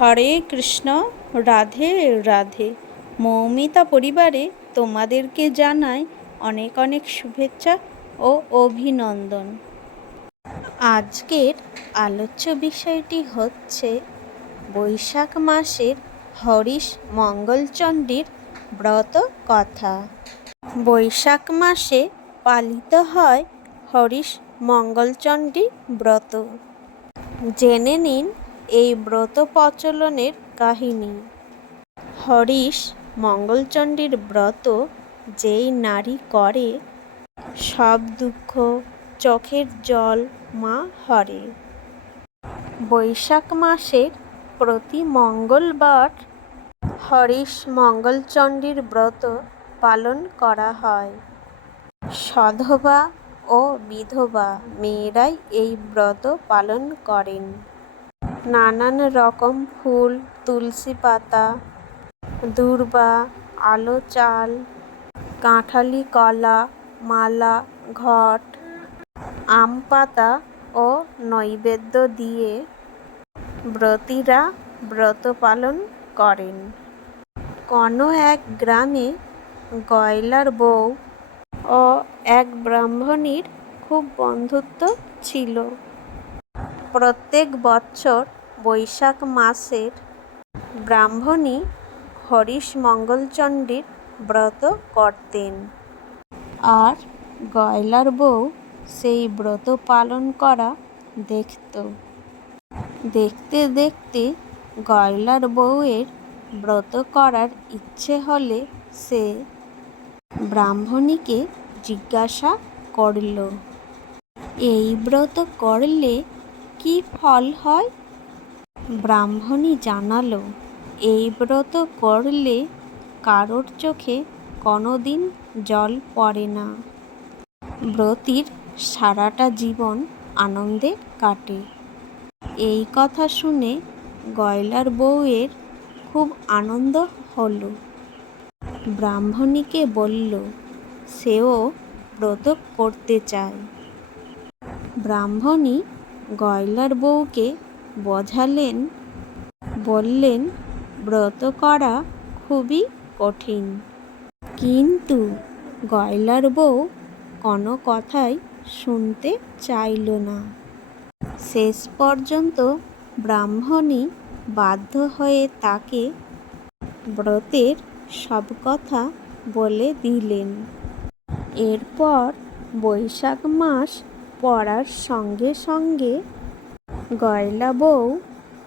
হরে কৃষ্ণ, রাধে রাধে। মৌমিতা পরিবারে তোমাদেরকে জানাই অনেক অনেক শুভেচ্ছা ও অভিনন্দন। আজকের আলোচ্য বিষয়টি হচ্ছে বৈশাখ মাসের হরিশ মঙ্গলচণ্ডীর ব্রত কথা। বৈশাখ মাসে পালিত হয় হরিশ মঙ্গলচণ্ডী ব্রত। জেনে নিন এই ব্রত প্রচলনের কাহিনী। হরিশ মঙ্গলচণ্ডীর ব্রত যেই নারী করে, সব দুঃখ চোখের জল মা হরে। বৈশাখ মাসের প্রতি মঙ্গলবার হরিশ মঙ্গলচণ্ডীর ব্রত পালন করা হয়। সধবা ও বিধবা মেয়েরাই এই ব্রত পালন করেন। নানান রকম ফুল, তুলসী পাতা, দূর্বা, আলো চাল, কাঁঠালি কলা, মালা, ঘট, আম পাতা ও নৈবেদ্য দিয়ে ব্রতীরা ব্রত পালন করেন। কোনো এক গ্রামে গয়লার বউ ও এক ব্রাহ্মণীর খুব বন্ধুত্ব ছিল। প্রত্যেক বছর বৈশাখ মাসের ব্রাহ্মণী হরিশ মঙ্গলচণ্ডীর ব্রত করতেন, আর গয়লার বউ সেই ব্রত পালন করা দেখত। দেখতে দেখতে গয়লার বউয়ের ব্রত করার ইচ্ছে হলে সে ব্রাহ্মণীকে জিজ্ঞাসা করল, এই ব্রত করলে কি ফল হয়? ব্রাহ্মণী জানালো, এই ব্রত করলে কারোর চোখে কোনোদিন জল পড়ে না, ব্রতীর সারাটা জীবন আনন্দে কাটে। এই কথা শুনে গয়লার বউয়ের খুব আনন্দ হলো। ব্রাহ্মণীকে বলল সেও ব্রত করতে চায়। ব্রাহ্মণী গয়লার বউকে বোঝালেন, বললেন ব্রত করা খুবই কঠিন। কিন্তু গয়লার বউ কোনো কথাই শুনতে চাইল না। শেষ পর্যন্ত ব্রাহ্মণী বাধ্য হয়ে তাকে ব্রতের সব কথা বলে দিলেন। এরপর বৈশাখ মাস পড়ার সঙ্গে সঙ্গে গয়লা বউ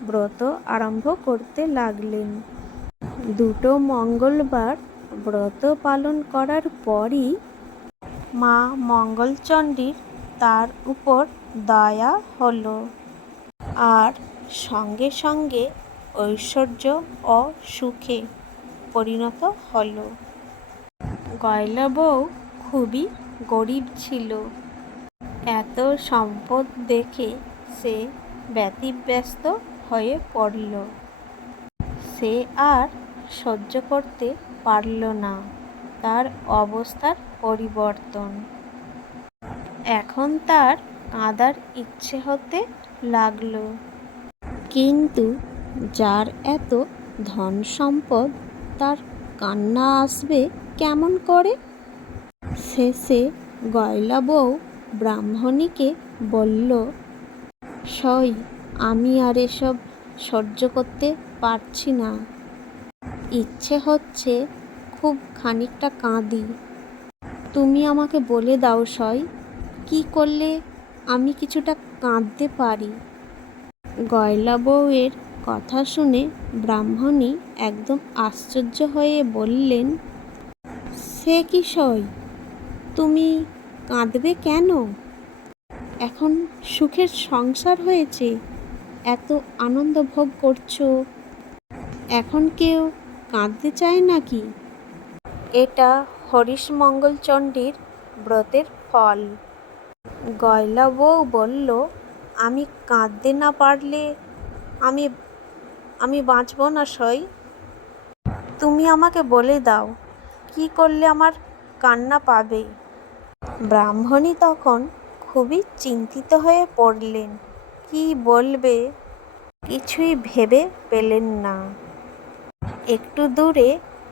ব্রত আরম্ভ করতে লাগলেন। দুটো মঙ্গলবার ব্রত পালন করার পরই মা মঙ্গলচণ্ডীর তার উপর দয়া হলো, আর সঙ্গে সঙ্গে ঐশ্বর্য ও সুখে পরিণত হলো। গয়লা বউ খুবই গরিব ছিল। এত সম্পদ দেখে সে ব্যতিব্যস্ত হয়ে পড়ল। সে আর সহ্য করতে পারল না তার অবস্থার পরিবর্তন। এখন তার কাঁদার ইচ্ছে হতে লাগল। কিন্তু যার এত ধন সম্পদ, তার কান্না আসবে কেমন করে? শেষে গয়লা বউ ব্রাহ্মণীকে বলল, সই আমি আর এসব সহ্য করতে পারছি না। ইচ্ছে হচ্ছে খুব খানিকটা কাঁদি। তুমি আমাকে বলে দাও সই, কি করলে আমি কিছুটা কাঁদতে পারি। গয়লা বউয়ের কথা শুনে ব্রাহ্মণী একদম আশ্চর্য হয়ে বললেন, সে কি সই, তুমি কাঁদবে কেন? এখন সুখের সংসার হয়েছে, এত আনন্দ ভোগ করছো, এখন কেউ কাঁদতে চায় নাকি? এটা হরিশ মঙ্গলচণ্ডীর ব্রতের ফল। গয়লা বউ বলল, আমি কাঁদতে না পারলে আমি বাঁচব না সই। তুমি আমাকে বলে দাও কি করলে আমার কান্না পাবে। ব্রাহ্মণী তখন খুবই চিন্তিত হয়ে পড়লেন, কি বলবে। কিছুই ভেবে পেলেন না। একটু দূরে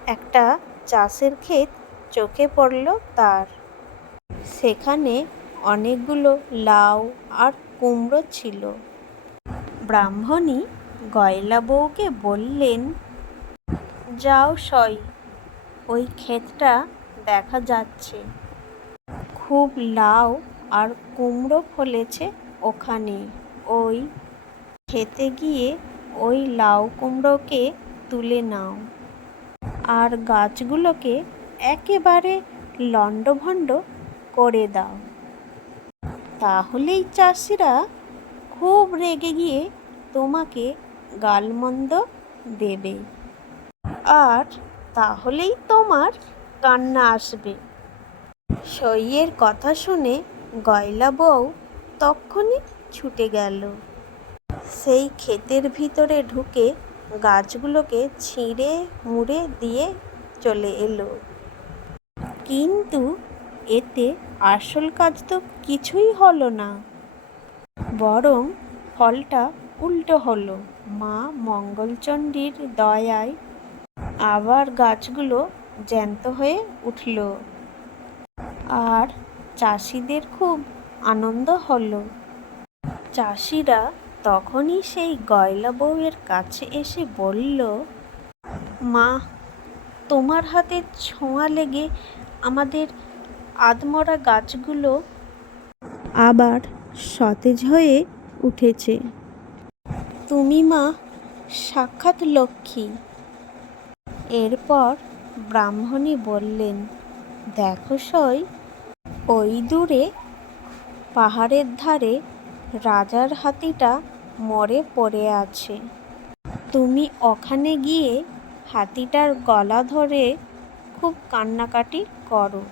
একটা চাষের ক্ষেত চোখে পড়ল তার। সেখানে অনেকগুলো লাউ আর কুমড়ো ছিল। ব্রাহ্মণী গয়লা বউকে বললেন, যাও সই, ওই ক্ষেতটা দেখা যাচ্ছে, খুব লাউ আর কুমড়ো ফলেছে ওখানে। ওই খেতে গিয়ে ওই লাউ কুমড়োকে তুলে নাও আর গাছগুলোকে একেবারে লণ্ডভণ্ড করে দাও। তাহলেই চাষিরা খুব রেগে গিয়ে তোমাকে গালমন্দ দেবে, আর তাহলেই তোমার কান্না আসবে। সইয়ের কথা শুনে গয়লা বউ তক্ষুনি ছুটে গেল। সেই ক্ষেতের ভিতরে ঢুকে গাছগুলোকে ছিঁড়ে মুড়ে দিয়ে চলে এলো। কিন্তু এতে আসল কাজ তো কিছুই হলো না, বরং ফলটা উল্টো হলো। মা মঙ্গলচণ্ডীর দয়ায় আবার গাছগুলো জ্যান্ত হয়ে উঠল, আর চাষিদের খুব আনন্দ হলো। চাষিরা তখনই সেই গয়লা বউয়ের কাছে এসে বলল, মা, তোমার হাতের ছোঁয়া লেগে আমাদের আধমরা গাছগুলো আবার সতেজ হয়ে উঠেছে। তুমি মা সাক্ষাৎ লক্ষ্মী। এরপর ব্রাহ্মণী বললেন, দেখো সই, ওই দূরে পাহাড়ের ধারে রাজার হাতিটা মরে পড়ে আছে। তুমি ওখানে গিয়ে হাতিটার গলা ধরে খুব কান্নাকাটি করো,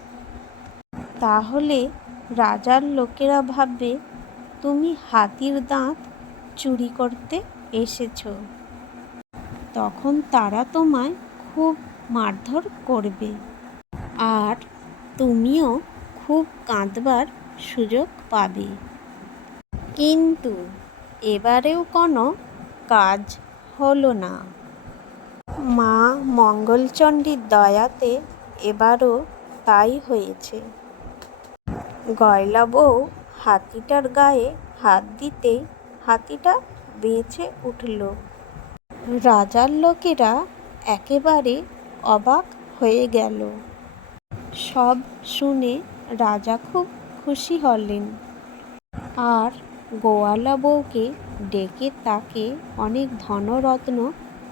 তাহলে রাজার লোকেরা ভাববে তুমি হাতির দাঁত চুরি করতে এসেছ। তখন তারা তোমায় খুব মারধর করবে, আর তুমিও খুব কাঁদবার সুযোগ পাবে। কিন্তু এবারেও কোনো কাজ হলো না। মা মঙ্গলচণ্ডীর দয়াতে এবারও তাই হয়েছে। গয়লা বউ হাতিটার গায়ে হাত দিতেই হাতিটা বেঁচে উঠল। রাজার লোকেরা একেবারে অবাক হয়ে গেল। সব শুনে রাজা খুব খুশি হলেন, আর গোয়ালা বউকে ডেকে তাকে অনেক ধনরত্ন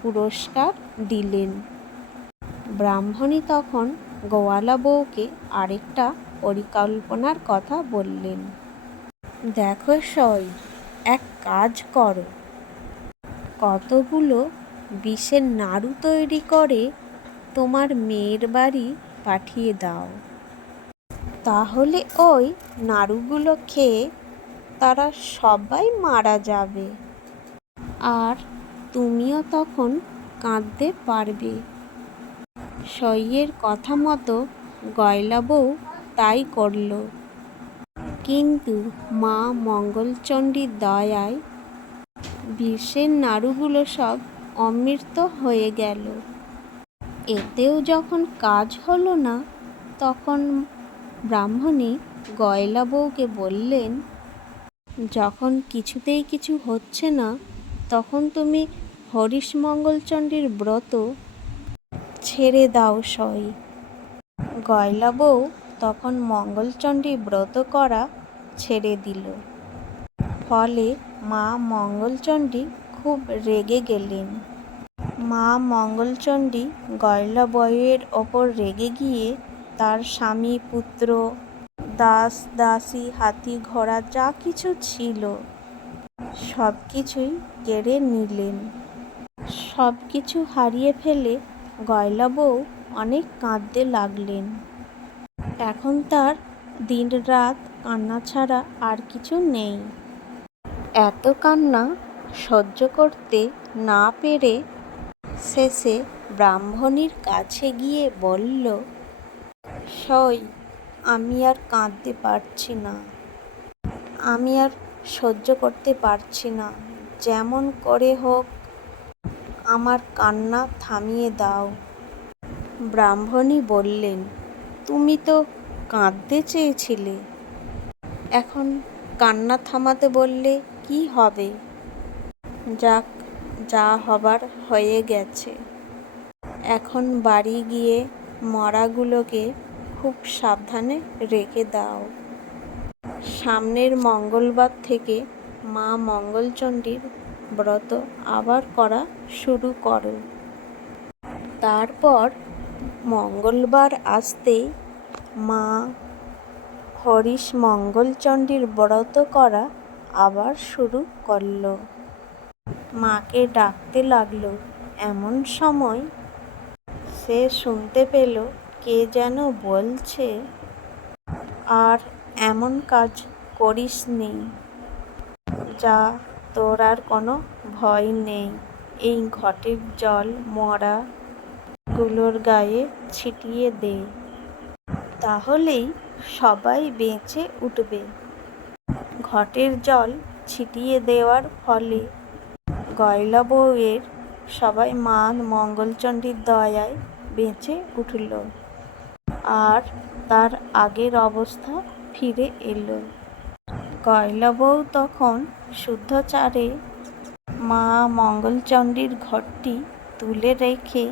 পুরস্কার দিলেন। ব্রাহ্মণী তখন গোয়ালা বউকে আরেকটা পরিকল্পনার কথা বললেন। দেখো সই, এক কাজ করো, কতগুলো বিষের নাড়ু তৈরি করে তোমার মেয়ের বাড়ি পাঠিয়ে দাও। তাহলে ওই নাড়ুগুলো খেয়ে তারা সবাই মারা যাবে, আর তুমিও তখন কাঁদতে পারবে। সইয়ের কথা মতো গয়লা বউ তাই করল। কিন্তু মা মঙ্গলচণ্ডীর দয়ায় বিষের নাড়ুগুলো সব অমৃত হয়ে গেল। এতেও যখন কাজ হলো না, তখন ব্রাহ্মণী গয়লা বউকে বললেন, যখন কিছুতেই কিছু হচ্ছে না, তখন তুমি হরিশ মঙ্গলচণ্ডীর ব্রত ছেড়ে দাও সই। গয়লা বউ তখন মঙ্গলচণ্ডীর ব্রত করা ছেড়ে দিল। ফলে মা মঙ্গলচণ্ডী খুব রেগে গেলেন। মা মঙ্গলচণ্ডী গয়লা বউয়ের ওপর রেগে গিয়ে তার স্বামী, পুত্র, দাস দাসী, হাতি ঘোড়া যা কিছু ছিল সব কিছুই কেড়ে নিলেন। সব কিছু হারিয়ে ফেলে গয়লা বউ অনেক কাঁদতে লাগলেন। এখন তার দিনরাত কান্না ছাড়া আর কিছু নেই। এত কান্না সহ্য করতে না পেরে শেষে ব্রাহ্মণীর কাছে গিয়ে বলল, সই, আমি আর কাঁদতে পারছি না, আমি আর সহ্য করতে পারছি না। যেমন করে হোক আমার কান্না থামিয়ে দাও। ব্রাহ্মণী বললেন, তুমি তো কাঁদতে চেয়েছিলে, এখন কান্না থামাতে বললে কি হবে? যাক, যা হবার হয়ে গেছে। এখন বাড়ি গিয়ে মরাগুলোকে খুব সাবধানে রেখে দাও। সামনের মঙ্গলবার থেকে মা মঙ্গলচণ্ডীর ব্রত আবার করা শুরু করো। তারপর মঙ্গলবার আসতেই মা হরিশ মঙ্গলচণ্ডীর ব্রত করা আবার শুরু করলো। মাকে ডাকতে লাগলো। এমন সময় সে শুনতে পেল কে যেন বলছে, আর এমন কাজ করিস নে, যা, তোর আর কোনো ভয় নেই। এই ঘটের জল মরাগুলোর গায়ে ছিটিয়ে দে, তাহলেই সবাই বেঁচে উঠবে। ঘটের জল ছিটিয়ে দেওয়ার ফলে গয়লা বউয়ের সবাই মা মঙ্গলচণ্ডীর দয়ায় বেঁচে উঠল, আর তার আগের অবস্থা ফিরে এলো। গয়লা বউ তখন শুদ্ধাচারে মা মঙ্গলচণ্ডীর ঘটটি তুলে রেখে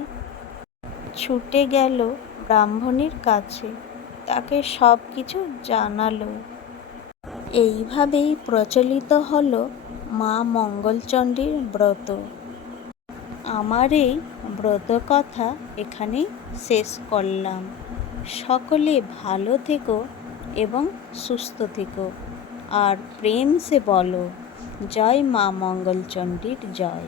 ছুটে গেল ব্রাহ্মণীর কাছে, তাকে সব কিছু জানালো। এইভাবেই প্রচলিত হলো মা মঙ্গলচণ্ডীর ব্রত। আমার এই ব্রত কথা এখানেই শেষ করলাম। সকলে ভালো থেকো এবং সুস্থ থেকো, আর প্রেম সে বলো, জয় মা মঙ্গলচণ্ডীর জয়।